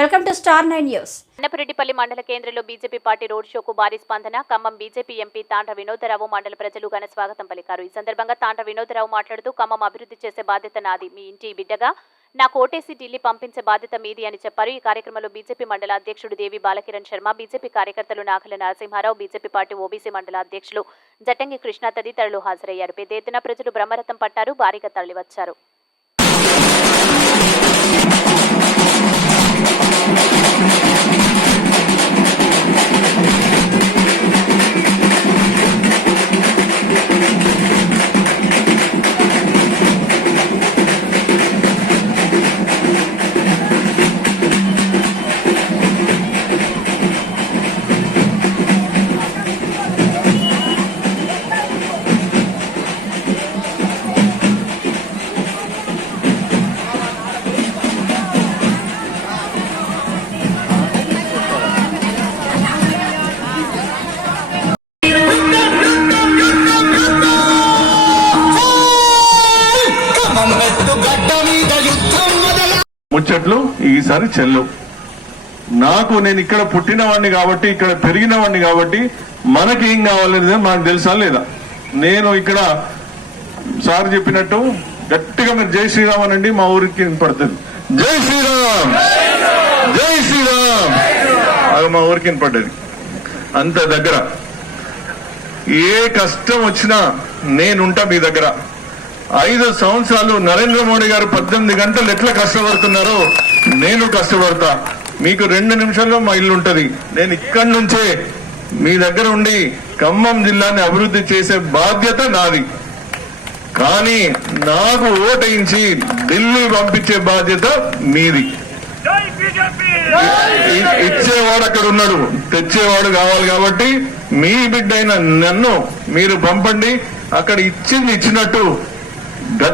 Welcome to star nine news. Annapareddypalli మండల కేంద్రంలో BJP party road షోకు భారీ స్పందన ఖమ్మం బీజేపీ ఎంపీ తాండ్ర వినోదరావు మండల ప్రజలు ఘన స్వాగతం పలికారు. ఈ సందర్భంగా తాండ్ర వినోదరావు మాట్లాడుతూ ఖమ్మం అభివృద్ధి చేసే బాధ్యత నాది మీ ఇంటి బిడ్డగా. నాకు ఓటేసి ఢిల్లీ పంపించే బాధ్యత మీది అని చెప్పారు. ఈ కార్యక్రమంలో బీజేపీ మండల అధ్యక్షుడు దేవి బాలకిరణ్ శర్మ బీజేపీ కార్యకర్తలు Nagala Narasimharao BJP party OBC మండల అధ్యక్షులు జట్టంగి కృష్ణ తదితరులు హాజరయ్యారు. పెద్ద ఎత్తున ప్రజలు బ్రహ్మరథం పట్టారు భారీగా తరలివచ్చారు. ముచ్చట్లు ఈసారి చెల్లు. నాకు నేను ఇక్కడ పుట్టినవాడిని కాబట్టి ఇక్కడ పెరిగినవాడిని కాబట్టి మనకి ఏం కావాలనేది మనకు తెలుసా లేదా? నేను ఇక్కడ సార్ చెప్పినట్టు గట్టిగా మీరు జై శ్రీరామ్ అనండి మా ఊరికి వినపడుతుంది జై శ్రీరామ్! జై శ్రీరామ్! అది మా ఊరికి వినపడ్డది అంత దగ్గర. ఏ కష్టం వచ్చినా నేనుంటా మీ దగ్గర. ఐదు సంవత్సరాలు నరేంద్ర మోడీ గారు పద్దెనిమిది గంటలు ఎట్లా కష్టపడుతున్నారో నేను కష్టపడతా. మీకు రెండు నిమిషాల్లో మా ఇల్లు ఉంటది. నేను ఇక్కడి నుంచే మీ దగ్గర ఉండి ఖమ్మం జిల్లాని అభివృద్ధి చేసే బాధ్యత నాది. కానీ నాకు ఓటయించి ఢిల్లీ పంపించే బాధ్యత మీది. ఇచ్చేవాడు అక్కడ ఉన్నాడు. తెచ్చేవాడు కావాలి కాబట్టి మీ బిడ్డ అయిన నన్ను మీరు పంపండి. అక్కడ ఇచ్చింది ఇచ్చినట్టు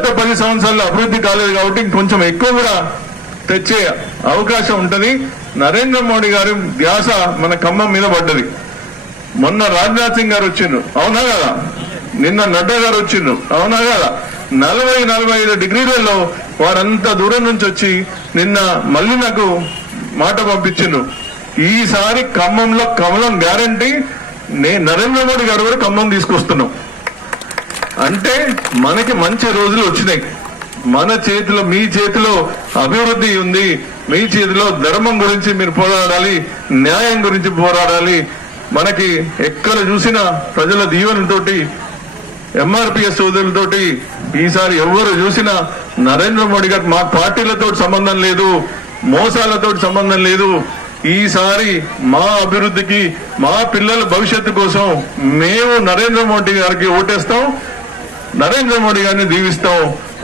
గత పది సంవత్సరాల్లో అభివృద్ధి కాలేదు కాబట్టి ఇంకొంచెం ఎక్కువ కూడా తెచ్చే అవకాశం ఉంటుంది. నరేంద్ర మోడీ గారి ధ్యాస మన ఖమ్మం మీద పడ్డది. మొన్న రాజ్నాథ్ సింగ్ గారు వచ్చిండు అవునా కదా? నిన్న నడ్డా గారు వచ్చిండు అవునా కదా? నలభై నలభై ఐదు డిగ్రీలలో వారంతా దూరం నుంచి వచ్చి నిన్న మళ్ళీ నాకు మాట పంపించిండు ఈసారి ఖమ్మంలో కమలం గ్యారంటీ నే నరేంద్ర మోడీ గారు కూడా ఖమ్మం తీసుకొస్తున్నాం. అంటే మనకి మంచి రోజులు వచ్చినాయి. మన చేతిలో మీ చేతిలో అభివృద్ధి ఉంది. మీ చేతిలో ధర్మం గురించి మీరు పోరాడాలి న్యాయం గురించి పోరాడాలి. మనకి ఎక్కడ చూసినా ప్రజల దీవెనతోటి ఎంఆర్పిఎస్ సోదరులతోటి ఈసారి ఎవరు చూసినా నరేంద్ర మోడీ గారు మా పార్టీలతో సంబంధం లేదు మోసాలతో సంబంధం లేదు. ఈసారి మా అభివృద్ధికి మా పిల్లల భవిష్యత్తు కోసం మేము నరేంద్ర మోడీ గారికి ఓటేస్తాం. నరేంద్ర మోడీ గారిని దీవిస్తాం.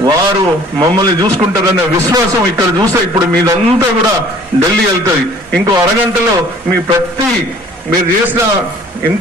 వారు మమ్మల్ని చూసుకుంటారనే విశ్వాసం ఇక్కడ చూస్తే ఇప్పుడు మీదంతా కూడా ఢిల్లీ వెళ్తుంది. ఇంకో అరగంటలో మీ ప్రతి మీరు చేసిన